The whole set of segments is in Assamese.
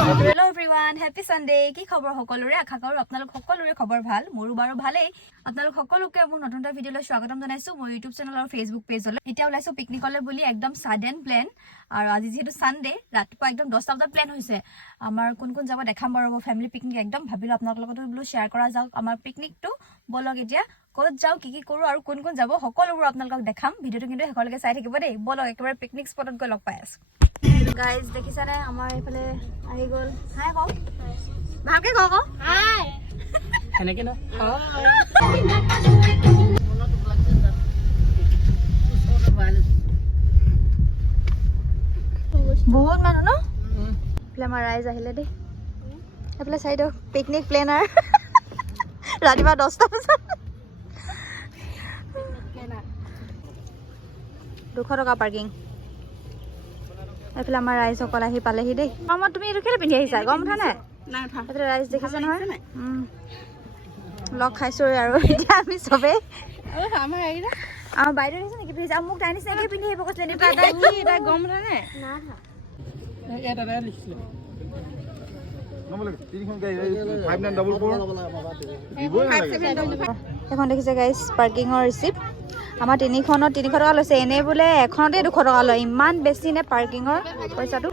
Hello everyone, happy Sunday. কি খবৰ সকলোৰে? আশা কৰো আপোনালোক সকলোৰে খবৰ ভাল। মোৰো বাৰু ভালেই। আপোনালোক সকলোকে মোৰ নতুন এটা ভিডিঅলৈ স্বাগতম জনাইছো মোৰ YouTube চেনেল আৰু Facebook পেজলৈ। এতিয়া ওলাইছো পিকনিকলৈ বুলি একদম সাডেন প্ল্যান আৰু আজি যেহেতু সানডে ৰাতিপুৱা একদম 10টা বজাত প্ল্যান হৈছে। আমাৰ কোন কোন যাব দেখাম বাৰু ফ্যামিলি পিকনিক একদম ভাবিলো আপোনালোকৰ লগত বোলো শেয়াৰ কৰা যাওক আমাৰ পিকনিকটো। বলক এতিয়া ক'ত যাও কি কি কৰো আৰু কোন কোন যাব সকলোবোৰ আপোনালোকক দেখাম। ভিডিঅটো কিন্তু সকলোকে চাই থাকিব দেই। বলক একেবাৰে পিকনিক স্পটত গৈ লগ পাই আছো। গাইজ দেখিছানে আমাৰ এইফালে আহি গ'ল। হাই কও ভালকে কও কও হাই এনেকে ন বহুত মানুহ ন এইফালে আমাৰ ৰাইজ আহিলে দেই এইফালে চাইড পিকনিক প্লেনাৰ ৰাতিপুৱা 10টা বজাত 200 টকা পাৰ্কিং এইফালে আমাৰ ৰাইজ সকল আহি পালেহি দেই আমাৰ তুমি এইটো কেলে পিন্ধি আহিছা গম উঠা নাই এইফালে ৰাইজ দেখিছা নহয় লগ খাইছো আৰু এতিয়া আমি চবেই আমাৰ বাইদেউ দেখিছে নেকি পিন্ধি মোক তাই নিচিনাকৈ পিন্ধি আহিব কৈছিলে এটা গম উঠা নাই এখন দেখিছে গাইজ পাৰ্কিঙৰ ৰিচিপ্ট আমাৰ 3খনত 300 টকা লৈছে এনে বোলে এখনতে 200 টকা লয় ইমান বেছি নে পাৰ্কিঙৰ পইচাটো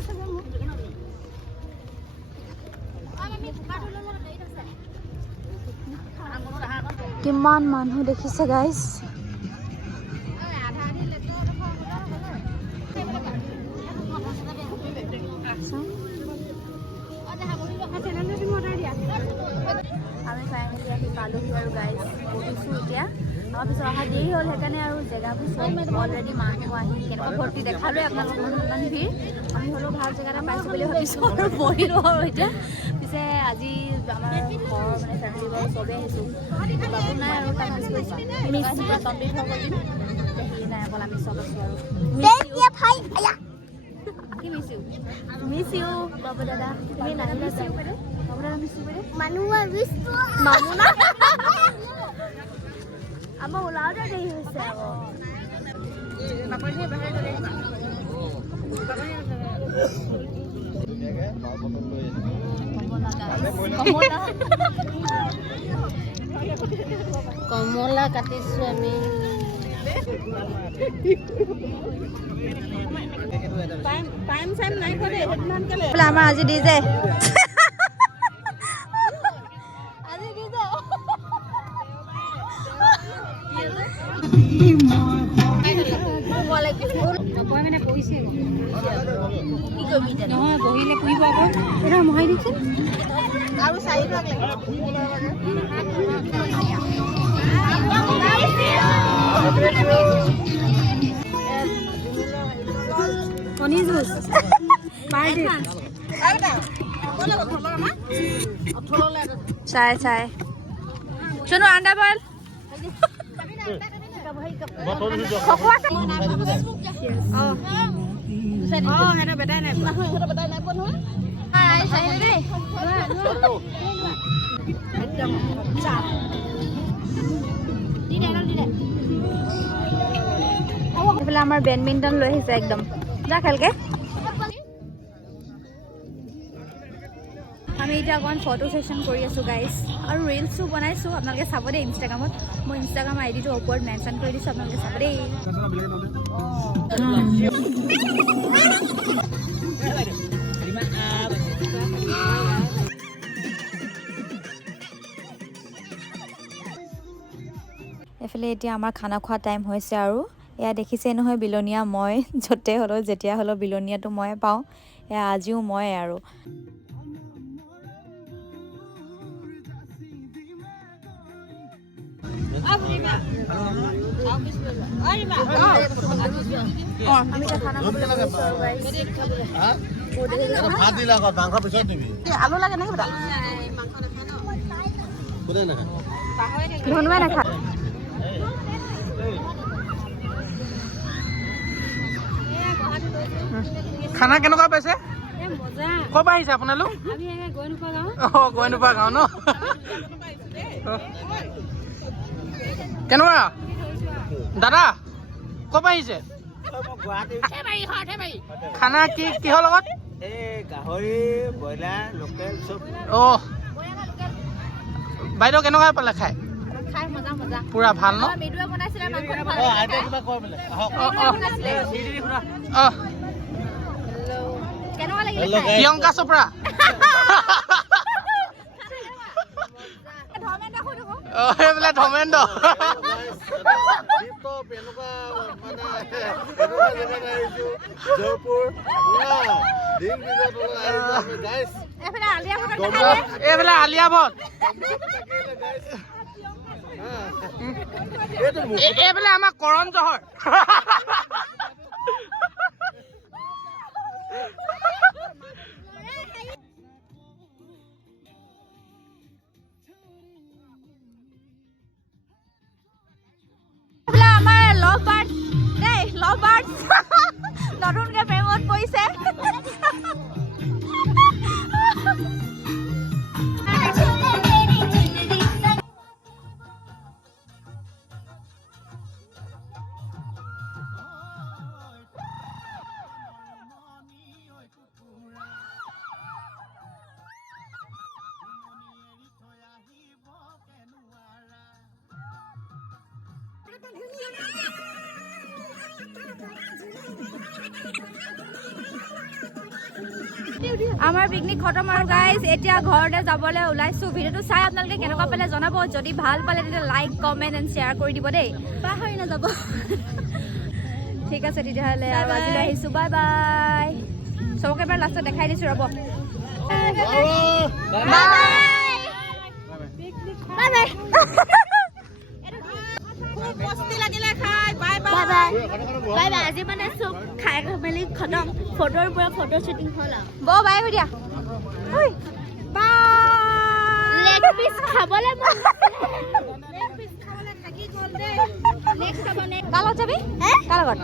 কিমান মানুহ দেখিছে গাইজ আমি ফাইনেলি আহি পালোহি আৰু গাইজ বহিছোঁ এতিয়া আমাৰ পিছত অহা দেৰি হ'ল সেইকাৰণে আৰু জেগাবোৰ চব অলৰেডি মানুহ আহি কেনেকুৱা ভৰ্তি দেখালোৱে আপোনালোকক মানুহ ইমান ভিৰ আমি হ'লেও ভাল জেগা এটা পাইছোঁ বুলি ভাবিছোঁ আৰু বহিলোঁ আৰু এতিয়া পিছে আজি আমাৰ ঘৰৰ মানে ফেমিলি বাৰু চবেই আহিছোঁ বাবু নাই আৰু তাক মিছ কৰিছোঁ কমপ্লিট হৈ গ'ল সি নাই অকল আমি চব আছোঁ আৰু কি মিছ ইউ মিছ ইউ বাবু দাদা তুমি নাহিলে বাবু দাদা মিছ ইউ মামু না আমাৰ ওলাওতে দেৰি হৈছে কমলা কাটিছো আমি আমাৰ আজি দি যায় নহয় বহিলে পুহিব আকৌ এটা মহাই দিছে আৰু 4 ভাগ কণী জুচ চাই চাই চুনো আন্ডা বইল এইফালে আমাৰ বেডমিণ্টন লৈ আহিছে একদম যা খেলকে আমি এতিয়া অকণ ফটো সেশ্যন কৰি আছোঁ গাইজ আৰু ৰিলছো বনাইছোঁ আপোনালোকে চাব দেই ইনষ্টাগ্ৰামত মই ইনষ্টাগ্ৰাম আইডিটো ওপৰত মেনশ্যন কৰি দিছোঁ আপোনালোকে চাব দেই এইফালে এতিয়া আমাৰ খানা খোৱা টাইম হৈছে আৰু এয়া দেখিছে নহয় বিলনীয়া মই য'তে হ'লেও যেতিয়া হ'লেও বিলনীয়াটো ময়ে পাওঁ এয়া আজিও ময়ে আৰু আমি এটা খানা খাবলৈ গৈছোঁ আৰু গাইজ আলু লাগে নেকি বেটা ধনুৱাই নাখা খানা কেনেকুৱা পাইছে ক'ৰ পৰা আহিছে আপোনালোক গৈনোপা গাঁও ন কেনেকুৱা দাদা ক'ৰ পৰা আহিছে খানা কি কিহৰ লগত গাহৰি ব্ৰইলাৰ লোকেল চব অ' বাইদেউ কেনেকুৱা পালে খাই খাই মজা মজা পুৰা ভাল ন মেদুৱে বনাইছিলে মাংস আইতাই কিবা কয় বোলে আহক কেনেকুৱা লাগিলে Hello, guys. প্ৰিয়ংকা চোপ্ৰা ধৰ্মেন্দ্ৰ সুধো এইবোলে ধৰ্মেন্দ্ৰ জয়পুৰ এফালে আলিয়া ভগত এইফালে আলিয়া ভট এইফালে আমাৰ কৰণ জহৰ আমাৰ লভ বাৰ্ড দেই লভ বাৰ্ড নতুনকে প্ৰেমত পৰিছে আমাৰ পিকনিক খতম আৰু গাইজ এতিয়া ঘৰতে যাবলৈ ওলাইছো ভিডিঅ'টো চাই আপোনালোকে কেনেকুৱা পালে জনাব যদি ভাল পালে তেতিয়া লাইক কমেণ্ট এণ্ড শ্বেয়াৰ কৰি দিব দেই পাহৰি নাযাব ঠিক আছে তেতিয়াহ'লে আৰু আজিলৈ আহিছো বাই বাই চবকে এবাৰ লাষ্টত দেখাই দিছো ৰ'ব আজি মানে চব খাই মেলি খতম ফটোৰ পৰা ফটো শ্বুটিং হ'ল আৰু বাই হৈ দিয়া লেগ পিচ খাবলৈ কাৰ লগত যাবি কাৰ লগত